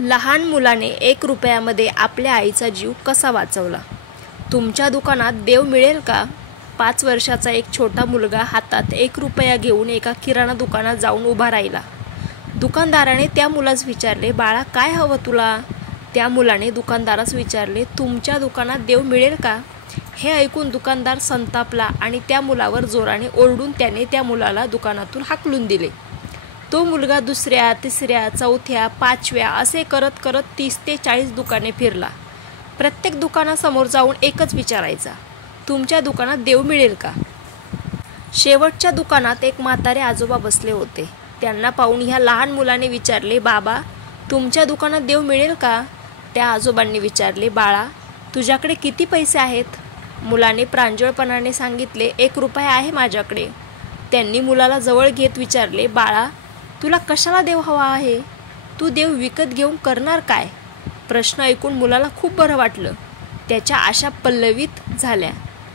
लहान मुलाने 1 रुपयामध्ये आपल्या आईचा जीव कसा वाचवला? तुमच्या दुकानात देव मिळेल का? 5 वर्षाचा एक छोटा मुलगा हातात 1 रुपया घेऊन एका किराणा दुकानात जाऊन उभा राहिला. दुकानदाराने त्या मुलास विचारले, बाळा काय हवं तुला? त्या मुलाने दुकानदारास विचारले, तुमच्या दुकानात देव मिळेल का? हे ऐकून दुकानदार संतापला आणि त्या मुलावर जोराने ओरडून त्याने त्या मुलाला दुकानातून हाकलून दिले. तो मुलगा दुसऱ्या, तिसऱ्या, चौथ्या, पाचव्या असे करत करत 30 ते 40 दुकाने फिरला. प्रत्येक दुकानासमोर जाऊन एकच विचारायचा, तुमच्या दुकानात देव मिळेल का? शेवटच्या दुकानात एक म्हातारे आजोबा बसले होते. त्यांना पाहून ह्या लहान मुलाने विचारले, बाबा तुमच्या दुकानात देव मिळेल का? त्या आजोबांनी विचारले, बाळा तुझ्याकडे किती पैसे आहेत? मुलाने प्रांजळपणाने सांगितले, 1 रुपया आहे माझ्याकडे. त्यांनी मुलाला जवळ घेत विचारले, बाळा तुला कशाला देव हवा आहे? तू देव विकत घेऊन करणार काय? प्रश्न ऐकून मुलाला खूप बरं वाटलं. त्याच्या आशा पल्लवित झाल्या.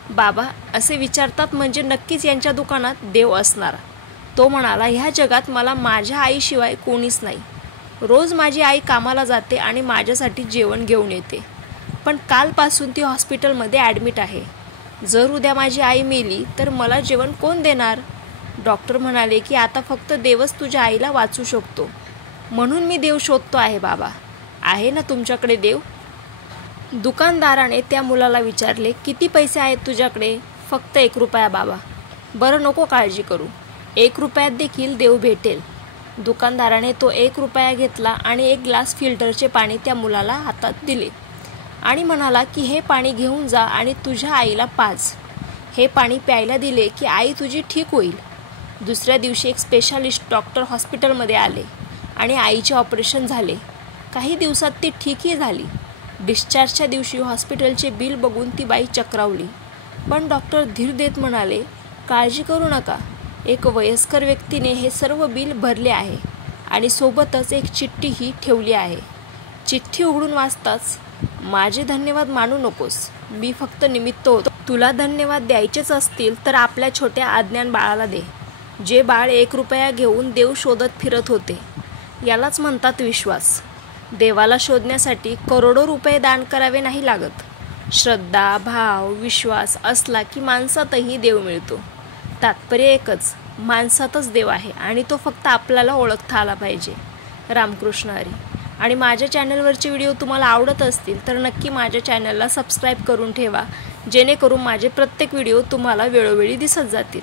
बाबा असे विचारतात म्हणजे नक्कीच यांच्या दुकानात देव असणार. तो म्हणाला, ह्या जगात मला माझ्या आईशिवाय कोणीच नाही. रोज माझी आई कामाला जाते आणि माझ्यासाठी जेवण घेऊन येते. पण कालपासून ती हॉस्पिटलमध्ये ॲडमिट आहे. जर उद्या माझी आई मेली तर मला जेवण कोण देणार? डॉक्टर म्हणाले की आता फक्त देवच तुझ्या आईला वाचू शकतो. म्हणून मी देव शोधतो आहे बाबा. आहे ना तुमच्याकडे देव? दुकानदाराने त्या मुलाला विचारले, किती पैसे आहेत तुझ्याकडे? फक्त 1 रुपया बाबा. बरं नको काळजी करू, 1 रुपयात देखील देव भेटेल. दुकानदाराने तो 1 रुपया घेतला आणि 1 ग्लास फिल्टरचे पाणी त्या मुलाला हातात दिले आणि म्हणाला की हे पाणी घेऊन जा आणि तुझ्या आईला पाज. हे पाणी प्यायला दिले की आई तुझी ठीक होईल. दुसऱ्या दिवशी एक स्पेशालिस्ट डॉक्टर हॉस्पिटलमध्ये आले आणि आईचे ऑपरेशन झाले. काही दिवसात ती ठीकही झाली. डिस्चार्जच्या दिवशी हॉस्पिटलचे बिल बघून ती बाई चक्रावली. पण डॉक्टर धीर देत म्हणाले, काळजी करू नका. एक वयस्कर व्यक्तीने हे सर्व बिल भरले आहे आणि सोबतच एक चिठ्ठीही ठेवली आहे. चिठ्ठी उघडून वाचताच, माझे धन्यवाद मानू नकोस, मी फक्त निमित्त होतो. तुला धन्यवाद द्यायचेच असतील तर आपल्या छोट्या अज्ञान बाळाला दे, जे बाळ 1 रुपया घेऊन देव शोधत फिरत होते. यालाच म्हणतात विश्वास. देवाला शोधण्यासाठी करोडो रुपये दान करावे नाही लागत. श्रद्धा, भाव, विश्वास असला की माणसातही देव मिळतो. तात्पर्य एकच, माणसातच देव आहे आणि तो फक्त आपल्याला ओळखता आला पाहिजे. रामकृष्ण हरी. आणि माझ्या चॅनलवरचे व्हिडिओ तुम्हाला आवडत असतील तर नक्की माझ्या चॅनलला सबस्क्राईब करून ठेवा, जेणेकरून माझे प्रत्येक व्हिडिओ तुम्हाला वेळोवेळी दिसत जातील.